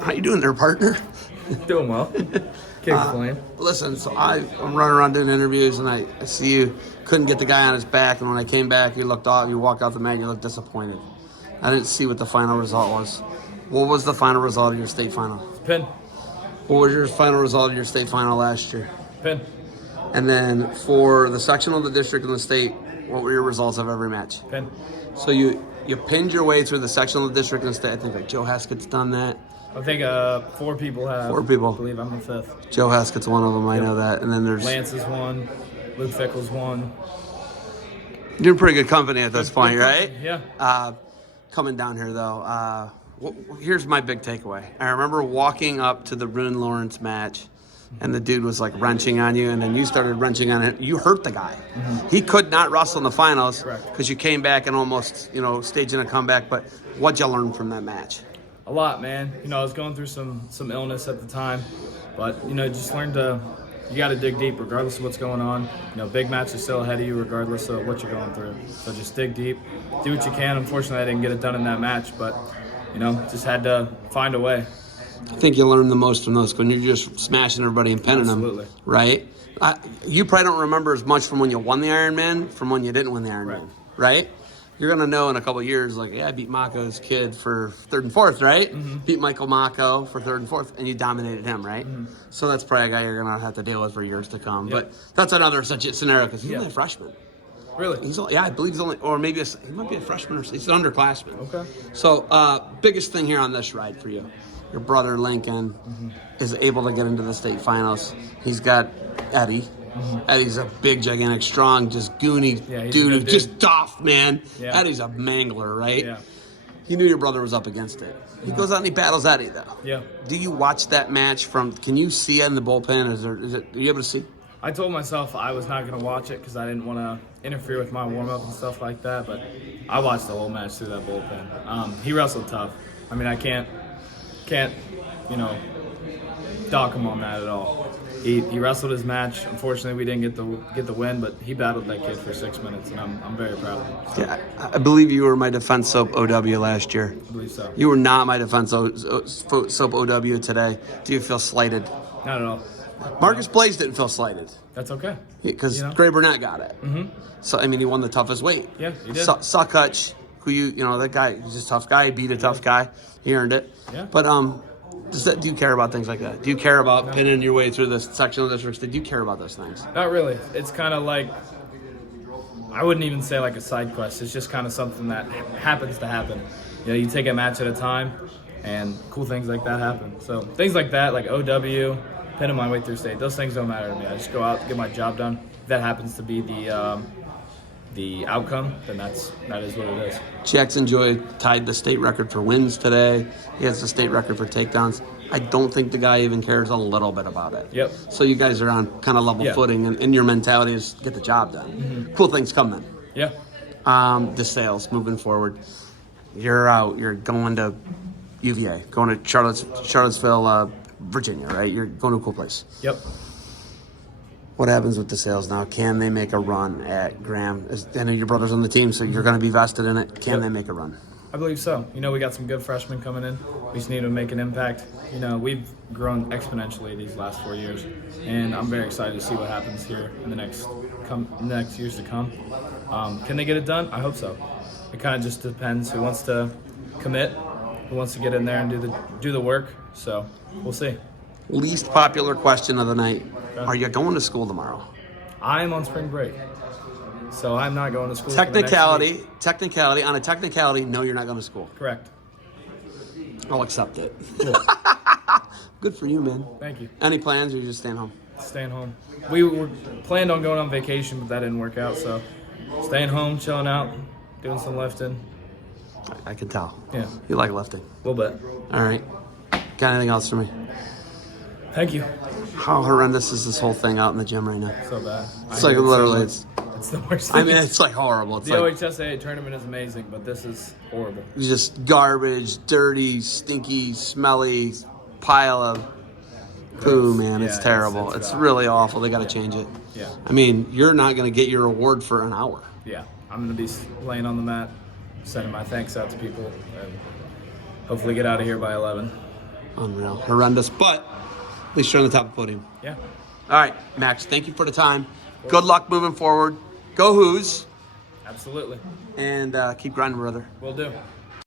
How you doing there, partner? Doing well. Can't complain. Listen, so I'm running around doing interviews, and I see you couldn't get the guy on his back, and when I came back, you walked off the mat, and you looked disappointed. I didn't see what the final result was. What was the final result of your state final? Pin. What was your final result of your state final last year? Pin. And then for the sectional, the district, and the state, what were your results of every match? Pin. So you pinned your way through the sectional, the district, and the state. I think like Joe Haskett's done that. I think 4 people have. 4 people. I believe I'm the 5th. Joe Haskett's one of them. I know that. And then there's Lance is one. Luke Fickle's one. You're in pretty good company at this point, right? Yeah. Coming down here though, here's my big takeaway. I remember walking up to the Brune Lawrence match, and the dude was like wrenching on you, and then you started wrenching on it. You hurt the guy. Mm-hmm. He could not wrestle in the finals because you came back and almost, staging a comeback. But what'd you learn from that match? A lot, man. I was going through some illness at the time, but just learned you got to dig deep regardless of what's going on. Big match is still ahead of you regardless of what you're going through. So just dig deep, do what you can. Unfortunately, I didn't get it done in that match, but just had to find a way. I think you learn the most from those when you're just smashing everybody and pinning them, right? You probably don't remember as much from when you won the Ironman from when you didn't win the Ironman, right? You're going to know in a couple of years, like, I beat Mako's kid for 3rd and 4th, right? Mm-hmm. Beat Michael Mako for 3rd and 4th, and you dominated him, right? Mm-hmm. So that's probably a guy you're going to have to deal with for years to come. Yep. But that's another such a scenario because he's only a freshman. Really? I believe he's only, or maybe he might be a freshman or he's an underclassman. Okay. So biggest thing here on this ride for you, your brother Lincoln is able to get into the state finals. He's got Eddie. Mm-hmm. Eddie's a big, gigantic, strong, just goony dude, just tough, man. Yeah. Eddie's a mangler, right? Yeah. He knew your brother was up against it. He goes out and he battles Eddie, though. Yeah. Do you watch that match can you see it in the bullpen? Are you able to see? I told myself I was not going to watch it because I didn't want to interfere with my warm-up and stuff like that, but I watched the whole match through that bullpen. He wrestled tough. I mean, I can't dock him on that at all. He wrestled his match. Unfortunately, we didn't get the win, but he battled that kid for 6 minutes, and I'm very proud of him. So. Yeah, I believe you were my defense soap OW last year. I believe so. You were not my defense soap OW today. Do you feel slighted? Not at all. Marcus Blaze didn't feel slighted. That's okay. Because Gray Burnett got it. Mm-hmm. So, he won the toughest weight. Yeah, he did. Suckutch, who that guy, he's just a tough guy. He beat a tough guy. He earned it. Yeah. But, do you care about things like that? Do you care about pinning your way through the sectional districts? Did you care about those things? Not really. It's kind of like, I wouldn't even say like a side quest. It's just kind of something that happens to happen. You take a match at a time, and cool things like that happen. So things like that, like OW, pinning my way through state, those things don't matter to me. I just go out, get my job done. If that happens to be the outcome, then that is what it is. Jackson Joy tied the state record for wins today. He has the state record for takedowns. I don't think the guy even cares a little bit about it. Yep. So you guys are on kind of level footing, and your mentality is get the job done. Mm-hmm. Cool things come then. Yeah. DeSales, moving forward. You're out. You're going to UVA, going to Charlottesville, Virginia, right? You're going to a cool place. Yep. What happens with DeSales now? Can they make a run at Graham? I know your brother's on the team, so you're going to be vested in it. Can they make a run? I believe so. We got some good freshmen coming in. We just need to make an impact. We've grown exponentially these last 4 years, and I'm very excited to see what happens here in the next years to come. Can they get it done? I hope so. It kind of just depends who wants to commit, who wants to get in there and do the work. So we'll see. Least popular question of the night. Okay. Are you going to school tomorrow? I'm on spring break, so I'm not going to school. Technicality, on a technicality, no, you're not going to school. Correct. I'll accept it. Good for you, man. Thank you. Any plans, or you just staying home? Staying home. We were planned on going on vacation, but that didn't work out, so staying home, chilling out, doing some lifting. I can tell. Yeah. You like lifting. A little bit. All right. Got anything else for me? Thank you. How horrendous is this whole thing out in the gym right now? So bad. It's like literally, it's the worst thing. It's like horrible. It's the OHSAA tournament is amazing, but this is horrible. Just garbage, dirty, stinky, smelly pile of poo, man. It's terrible. It's really awful. They got to change it. Yeah. You're not going to get your reward for an hour. Yeah. I'm going to be laying on the mat, sending my thanks out to people, and hopefully get out of here by 11. Unreal. Horrendous. But at least you're on the top of the podium. Yeah. All right, Max, thank you for the time. Good luck moving forward. Go Who's. Absolutely. And keep grinding, brother. Will do.